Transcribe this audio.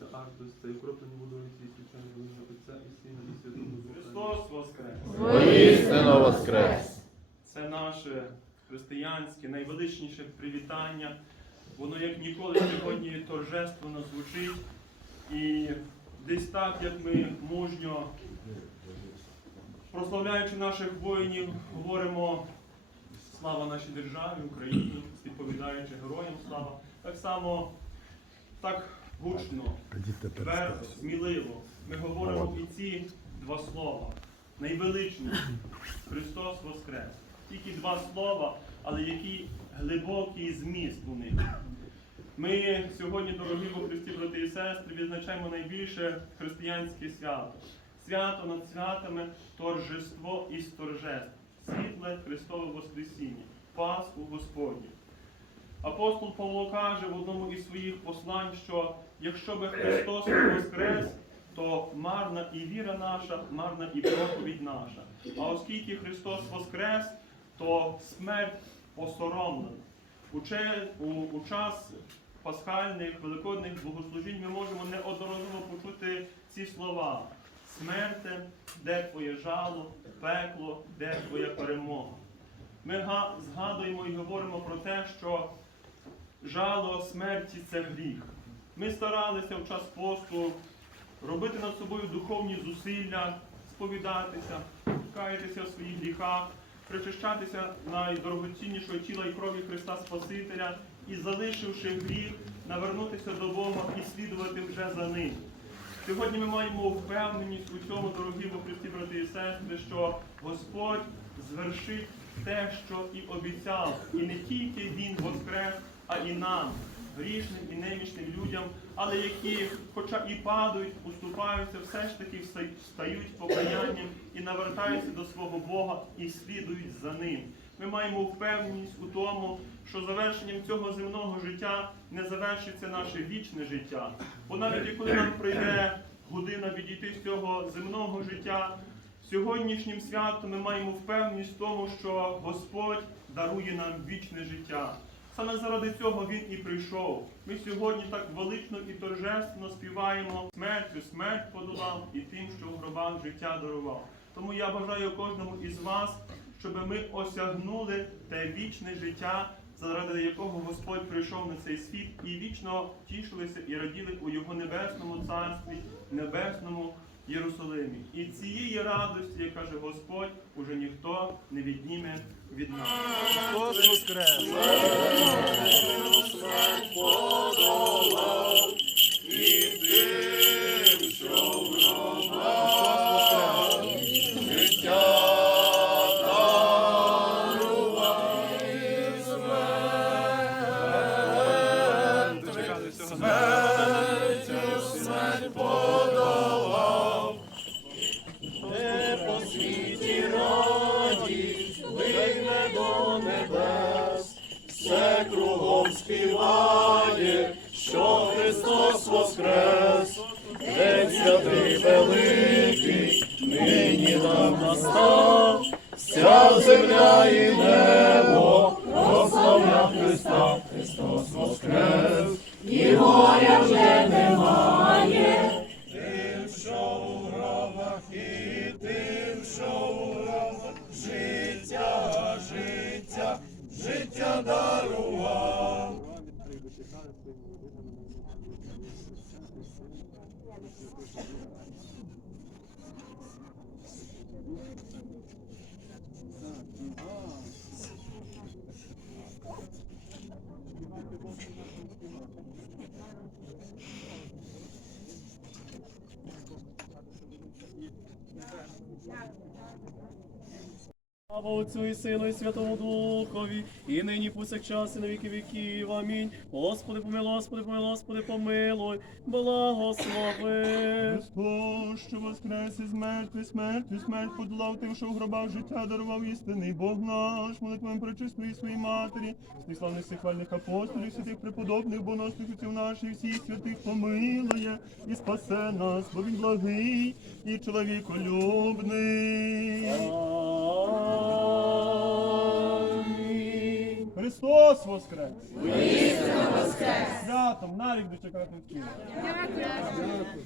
і аж до цей окроплені водою цієї священної ім'я Отця і Сина і Святого Духа. Христос Воскрес! Воістину воскрес! Це наше християнське найвеличніше привітання. Воно як ніколи сьогодні торжественно звучить. І десь так, як ми мужньо, прославляючи наших воїнів, говоримо слава нашій державі, Україні, відповідаючи героям слава. Так само так гучно, твердо, сміливо. Ми говоримо і ці два слова. Найвеличніше Христос Воскрес. Тільки два слова, але який глибокий зміст у них. Ми сьогодні, дорогі во Христі, брати і сестри, відзначаємо найбільше християнське свято. Свято над святами торжество із торжеств, світле Христове Воскресіння, Пасху Господню. Апостол Павло каже в одному із своїх послань, що якщо би Христос не воскрес, то марна і віра наша, марна і проповідь наша. А оскільки Христос воскрес, то смерть посоромлена. У, у, у час пасхальних великодних богослужінь ми можемо неодноразово почути ці слова. Смерте, де твоє жало, пекло, де твоя перемога. Ми згадуємо і говоримо про те, що жало смерті це гріх. Ми старалися в час посту робити над собою духовні зусилля, сповідатися, каятися в своїх гріхах, причащатися найдорогоціннішого тіла і крові Христа Спасителя і, залишивши гріх, навернутися до Бога і слідувати вже за ним. Сьогодні ми маємо впевненість у цьому, дорогі во Христі, брати і сестри, що Господь звершить те, що і обіцяв. І не тільки Він воскрес, а і нам, грішним і немічним людям, але які, хоча і падають, уступаються, все ж таки вста- встають покаянням і навертаються до свого Бога і слідують за ним. Ми маємо впевненість у тому, що завершенням цього земного життя не завершиться наше вічне життя. Бо навіть коли нам прийде година відійти з цього земного життя, сьогоднішнім святом ми маємо впевненість в тому, що Господь дарує нам вічне життя. Саме заради цього Він і прийшов. Ми сьогодні так велично і торжественно співаємо смертю, смерть подолав і тим, що в гробах життя дарував. Тому я бажаю кожному із вас, щоб ми осягнули те вічне життя, заради якого Господь прийшов на цей світ, і вічно тішилися і раділи у Його небесному царстві, небесному Єрусалимі. І цієї радості, як каже Господь, уже ніхто не відніме від нас. Воскрес! День святий великий, нині нам настав, вся земля і небо, прославля Христа, Христос воскрес, і горя вже Oh, Слава Отцю і Сину, і Святому Духові, і нині повсякчас, і на віки віків. Амінь. Господи, помилуй, Господи, помилуй, Господи, помилуй, благослови. Христос, що воскрес із мертвих, смертю, смерть подолав тим, що в гробах життя дарував істинний Бог наш, молитвами пречистої своїй матері, славних сихвальних апостолів, святих преподобних, боносних отців наших, всіх святих помилує і спасе нас, бо він благий і чоловіколюбний. Христос Христос воскрес! Святом, на рік дочекати втім.